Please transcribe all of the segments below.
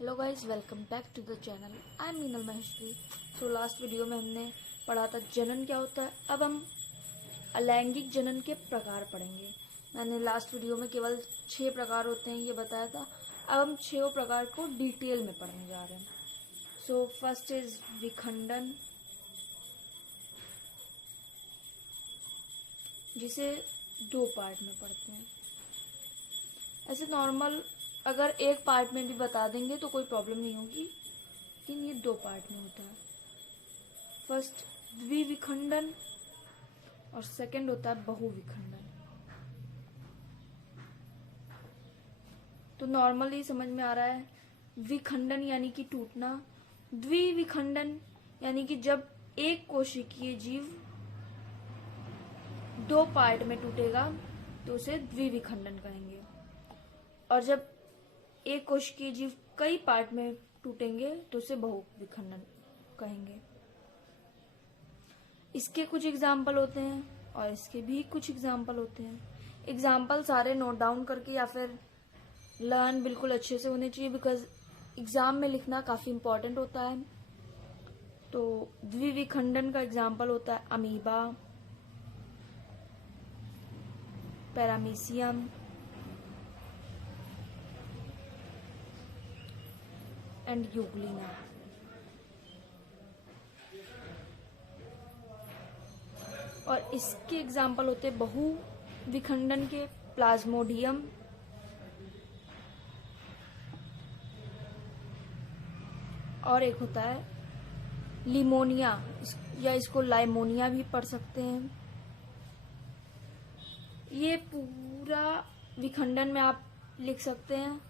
Hello guys, welcome back to the channel. I am Meenal Maheshwari. तो last video में हमने पढ़ा था जनन क्या होता है। अब हम अलैंगिक जनन के प्रकार पढ़ेंगे। मैंने लास्ट वीडियो में केवल 6 प्रकार होते हैं ये बताया था। अब हम 6 प्रकार को डिटेल में पढ़ने जा रहे हैं। सो फर्स्ट इज विखंडन, जिसे 2 पार्ट में पढ़ते हैं। ऐसे नॉर्मल अगर एक पार्ट में भी बता देंगे तो कोई प्रॉब्लम नहीं होगी, लेकिन ये 2 पार्ट में होता है। फर्स्ट द्विविखंडन और सेकंड होता है बहुविखंडन। तो नॉर्मली समझ में आ रहा है, विखंडन यानी कि टूटना, द्विविखंडन यानी कि जब एक कोशिकीय जीव 2 पार्ट में टूटेगा तो उसे द्विविखंडन कहेंगे, और जब एक कोशिकीय जीव कई पार्ट में टूटेंगे तो उसे बहुविखंडन कहेंगे। इसके कुछ एग्जाम्पल होते हैं और इसके भी कुछ एग्जाम्पल होते हैं। एग्जाम्पल सारे नोट डाउन करके या फिर लर्न बिल्कुल अच्छे से होने चाहिए, बिकॉज एग्जाम में लिखना काफी इम्पोर्टेंट होता है। तो द्विविखंडन का एग्जाम्पल होता है अमीबा, पैरामीशियम एंड यूग्लिना। और इसके एग्जाम्पल होते हैं बहुविखंडन के प्लाज्मोडियम, और एक होता है लिमोनिया, या इसको लाइमोनिया भी पढ़ सकते हैं। ये पूरा विखंडन में आप लिख सकते हैं।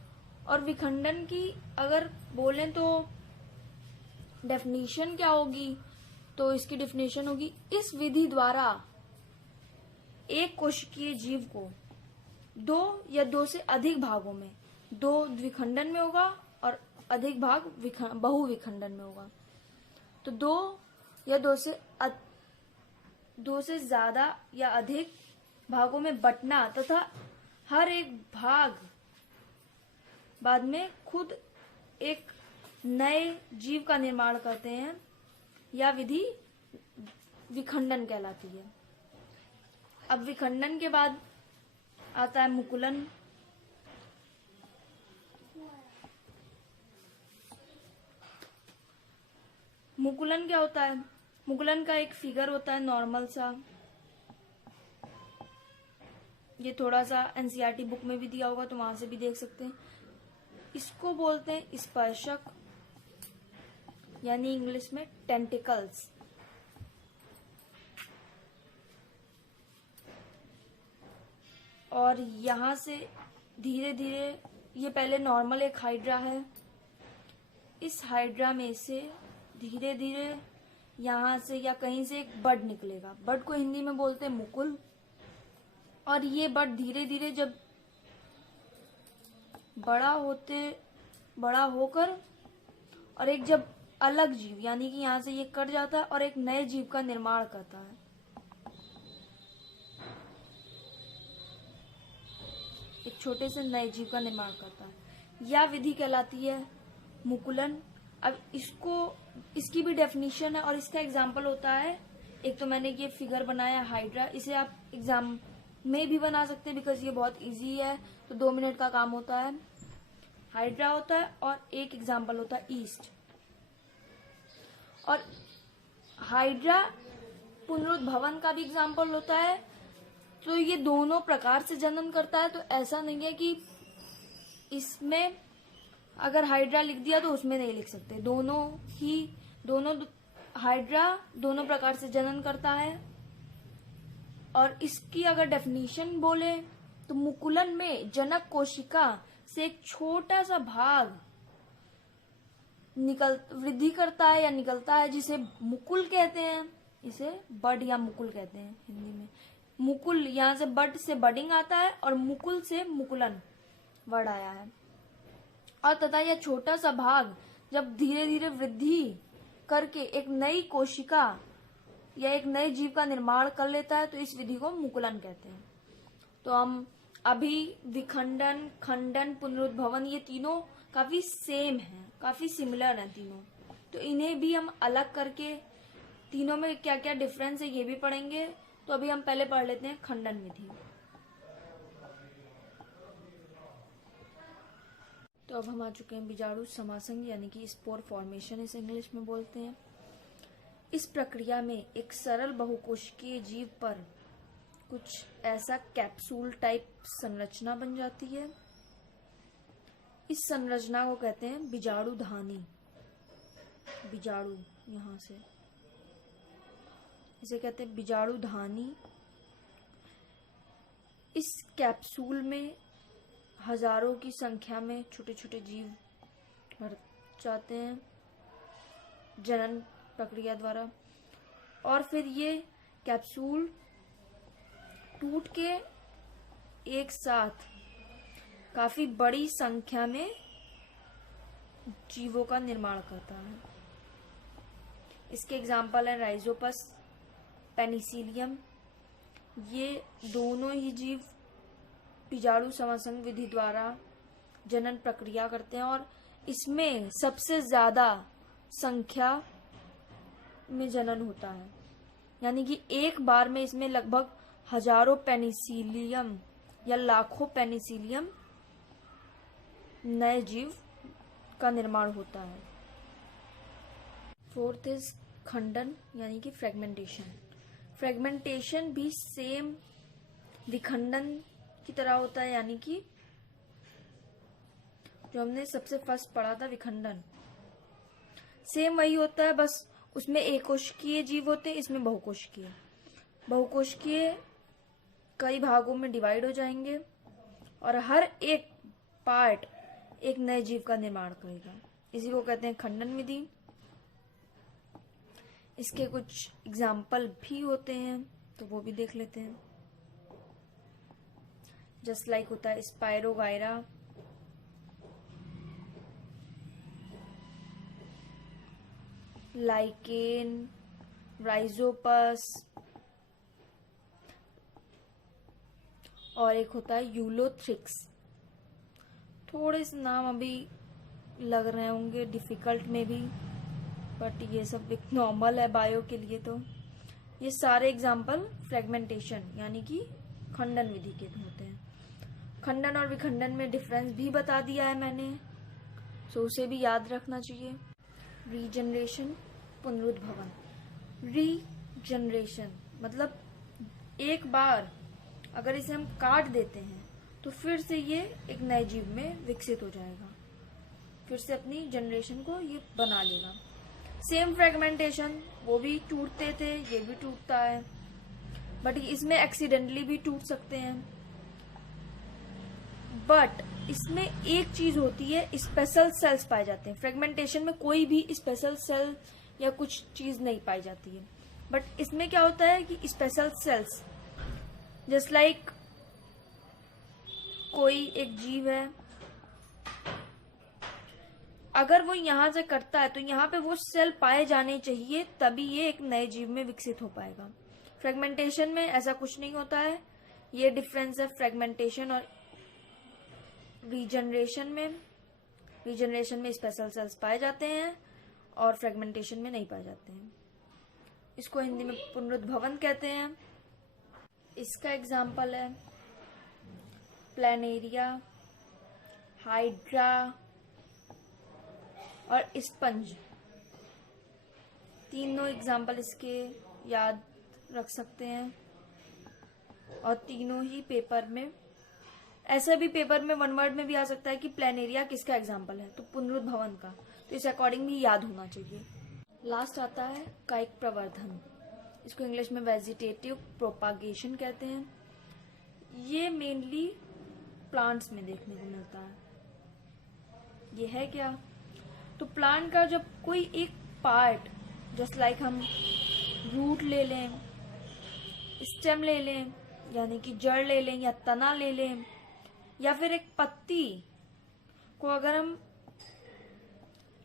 और विखंडन की अगर बोलें तो डेफिनेशन क्या होगी, तो इसकी डेफिनेशन होगी, इस विधि द्वारा एक कोशिकीय जीव को 2 या 2 से अधिक भागों में, 2 द्विखंडन में होगा और अधिक भाग बहुविखंडन में होगा, तो 2 या 2 से ज्यादा या अधिक भागों में बंटना तथा हर एक भाग बाद में खुद एक नए जीव का निर्माण करते हैं, यह विधि विखंडन कहलाती है। अब विखंडन के बाद आता है मुकुलन। मुकुलन क्या होता है? मुकुलन का एक फिगर होता है नॉर्मल सा, ये थोड़ा सा एनसीईआरटी बुक में भी दिया होगा तो वहां से भी देख सकते हैं। इसको बोलते हैं स्पर्शक, यानी इंग्लिश में टेंटिकल्स। और यहां से धीरे धीरे, ये पहले नॉर्मल एक हाइड्रा है, इस हाइड्रा में से धीरे धीरे यहां से या कहीं से एक बड निकलेगा। बड को हिंदी में बोलते हैं मुकुल। और ये बड धीरे धीरे जब बड़ा होकर और एक जब अलग जीव, यानी कि यहां से ये कट जाता है और एक नए जीव का निर्माण करता है। एक छोटे से नए जीव का निर्माण करता है, यह विधि कहलाती है मुकुलन। अब इसकी भी डेफिनेशन है और इसका एग्जाम्पल होता है, एक तो मैंने ये फिगर बनाया हाइड्रा, इसे आप एग्जाम में भी बना सकते हैं बिकॉज ये बहुत इजी है, तो 2 मिनट का काम होता है। हाइड्रा होता है और एक एग्जाम्पल होता है ईस्ट। और हाइड्रा पुनरुद्भवन का भी एग्जाम्पल होता है। तो ये दोनों प्रकार से जनन करता है, तो ऐसा नहीं है कि इसमें अगर हाइड्रा लिख दिया तो उसमें नहीं लिख सकते। दोनों हाइड्रा दोनों प्रकार से जनन करता है। और इसकी अगर डेफिनेशन बोले तो मुकुलन में जनक कोशिका से एक छोटा सा भाग वृद्धि करता है या निकलता है, जिसे मुकुल कहते हैं। इसे बड या मुकुल कहते हैं हिंदी में। मुकुल यहाँ से बड से बडिंग आता है और मुकुल से मुकुलन वर्ड आया है। और तथा यह छोटा सा भाग जब धीरे धीरे वृद्धि करके एक नई कोशिका या एक नए जीव का निर्माण कर लेता है, तो इस विधि को मुकुलन कहते हैं। तो हम अभी विखंडन, खंडन, पुनरुद्भवन, ये तीनों काफी सेम है, काफी सिमिलर है तीनों। तो इन्हें भी हम अलग करके तीनों में क्या क्या डिफरेंस है ये भी पढ़ेंगे। तो अभी हम पहले पढ़ लेते हैं खंडन विधि। तो अब हम आ चुके हैं बीजाणु समासंग यानी कि स्पोर फॉर्मेशन इस इंग्लिश में बोलते हैं। इस प्रक्रिया में एक सरल बहुकोशिकीय जीव पर कुछ ऐसा कैप्सूल टाइप संरचना बन जाती है। इस संरचना को कहते हैं बीजाणुधानी। बीजाणु यहां से इसे कहते हैं बीजाणुधानी। इस कैप्सूल में हजारों की संख्या में छोटे छोटे जीव मर जाते हैं जनन प्रक्रिया द्वारा, और फिर ये कैप्सूल टूट के एक साथ काफी बड़ी संख्या में जीवों का निर्माण करता है। इसके एग्जाम्पल है राइजोपस, पेनिसिलियम। ये दोनों ही जीव बीजाणु समासंग विधि द्वारा जनन प्रक्रिया करते हैं, और इसमें सबसे ज्यादा संख्या में जनन होता है। यानी कि एक बार में इसमें लगभग हजारों पेनिसिलियम या लाखों पेनिसिलियम नए जीव का निर्माण होता है। फोर्थ इज खंडन यानी कि फ्रेगमेंटेशन। फ्रेगमेंटेशन भी सेम विखंडन की तरह होता है, यानी कि जो हमने सबसे फर्स्ट पढ़ा था विखंडन, सेम वही होता है, बस उसमें एकोशिकीय जीव होते हैं, इसमें बहुकोशिकीय। बहुकोशिकीय कई भागों में डिवाइड हो जाएंगे और हर एक पार्ट एक नए जीव का निर्माण करेगा। इसी को कहते हैं खंडन विधि। इसके कुछ एग्जाम्पल भी होते हैं तो वो भी देख लेते हैं। जस्ट लाइक होता है स्पायरोगायरा, लाइकेन, राइजोपस, और एक होता है यूलोथ्रिक्स। थोड़े से नाम अभी लग रहे होंगे डिफिकल्ट में भी, बट ये सब एक नॉर्मल है बायो के लिए। तो ये सारे एग्जाम्पल फ्रेगमेंटेशन यानी कि खंडन विधि के होते हैं। खंडन और विखंडन में डिफरेंस भी बता दिया है मैंने, सो उसे भी याद रखना चाहिए। रीजनरेशन, पुनरुद्भवन। रीजनरेशन मतलब एक बार अगर इसे हम काट देते हैं तो फिर से ये एक नए जीव में विकसित हो जाएगा, फिर से अपनी जनरेशन को ये बना लेगा। सेम फ्रेगमेंटेशन, वो भी टूटते थे, ये भी टूटता है, बट इसमें एक्सीडेंटली भी टूट सकते हैं। बट इसमें एक चीज होती है, स्पेशल सेल्स पाए जाते हैं। फ्रेगमेंटेशन में कोई भी स्पेशल सेल या कुछ चीज नहीं पाई जाती है, बट इसमें क्या होता है कि स्पेशल सेल्स जस्ट लाइक कोई एक जीव है, अगर वो यहां से करता है तो यहाँ पे वो सेल पाए जाने चाहिए, तभी ये एक नए जीव में विकसित हो पाएगा। फ्रेगमेंटेशन में ऐसा कुछ नहीं होता है। ये डिफरेंस है फ्रेगमेंटेशन और रीजनरेशन में। रीजनरेशन में स्पेशल सेल्स पाए जाते हैं और फ्रेगमेंटेशन में नहीं पाए जाते हैं। इसको हिंदी में पुनरुद्भवन कहते हैं। इसका एग्जाम्पल है प्लैनेरिया, हाइड्रा और स्पंज। तीनों एग्जाम्पल इसके याद रख सकते हैं, और तीनों ही पेपर में, ऐसा भी पेपर में वन वर्ड में भी आ सकता है कि प्लैनेरिया किसका एग्जाम्पल है, तो पुनरुद्भवन का, तो इस अकॉर्डिंग भी याद होना चाहिए। लास्ट आता है कायिक प्रवर्धन। इसको इंग्लिश में वेजिटेटिव प्रोपागेशन कहते हैं। ये मेनली प्लांट्स में देखने को मिलता है। ये है क्या, तो प्लांट का जब कोई एक पार्ट, जस्ट लाइक हम रूट ले लें, स्टेम ले लें यानी कि जड़ ले लें, या तना ले लें, या फिर एक पत्ती को अगर हम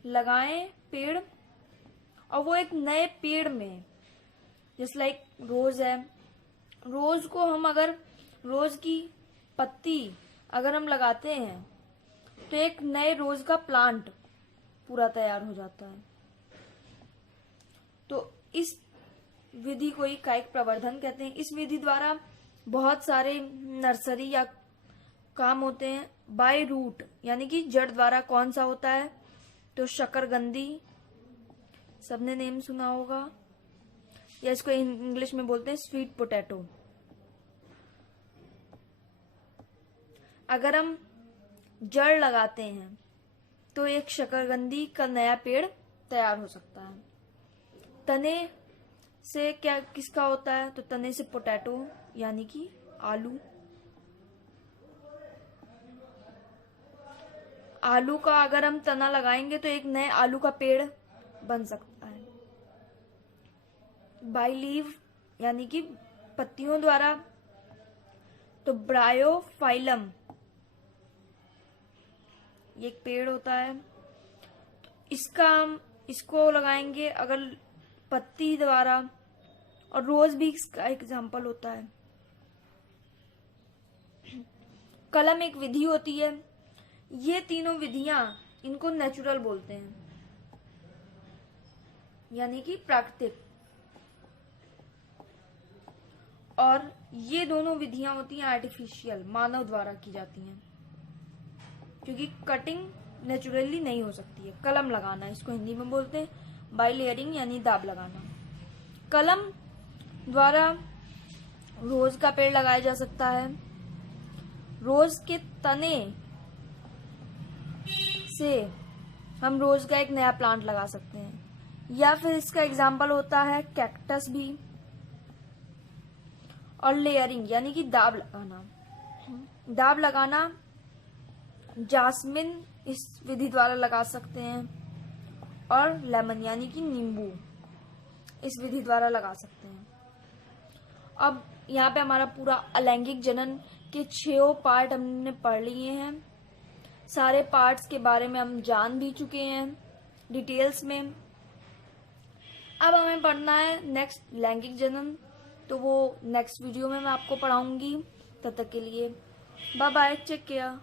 लगाएं पेड़ और वो एक नए पेड़ में, जस्ट लाइक रोज है, रोज को हम अगर रोज की पत्ती अगर हम लगाते हैं तो एक नए रोज का प्लांट पूरा तैयार हो जाता है। तो इस विधि को ही कायिक प्रवर्धन कहते हैं। इस विधि द्वारा बहुत सारे नर्सरी या काम होते हैं। बाय रूट यानी कि जड़ द्वारा कौन सा होता है, तो शकरकंदी, सबने नेम सुना होगा, या इसको इंग्लिश में बोलते हैं स्वीट पोटैटो। अगर हम जड़ लगाते हैं तो एक शकरकंदी का नया पेड़ तैयार हो सकता है। तने से क्या किसका होता है, तो तने से पोटैटो यानी कि आलू। आलू का अगर हम तना लगाएंगे तो एक नए आलू का पेड़ बन सकता है। बाय लीव यानी कि पत्तियों द्वारा, तो ब्रायोफाइलम ये एक पेड़ होता है। इसको लगाएंगे अगर पत्ती द्वारा, और रोज भी इसका एग्जाम्पल होता है। कलम एक विधि होती है। ये तीनों विधियां, इनको नेचुरल बोलते हैं, यानी कि प्राकृतिक। और ये दोनों विधियां होती हैं आर्टिफिशियल, मानव द्वारा की जाती हैं, क्योंकि कटिंग नेचुरली नहीं हो सकती है। कलम लगाना, इसको हिंदी में बोलते हैं बाय लेयरिंग यानी दाब लगाना। कलम द्वारा रोज का पेड़ लगाया जा सकता है। रोज के तने से हम रोज का एक नया प्लांट लगा सकते हैं, या फिर इसका एग्जाम्पल होता है कैक्टस भी। और लेयरिंग यानी कि दाब लगाना। दाब लगाना जास्मिन इस विधि द्वारा लगा सकते हैं, और लेमन यानी कि नींबू इस विधि द्वारा लगा सकते हैं। अब यहाँ पे हमारा पूरा अलैंगिक जनन के 6 पार्ट हमने पढ़ लिए हैं। सारे पार्ट्स के बारे में हम जान भी चुके हैं डिटेल्स में। अब हमें पढ़ना है नेक्स्ट लैंगिक जनन, तो वो नेक्स्ट वीडियो में मैं आपको पढ़ाऊंगी। तब तक के लिए बाय बाय, टेक केयर।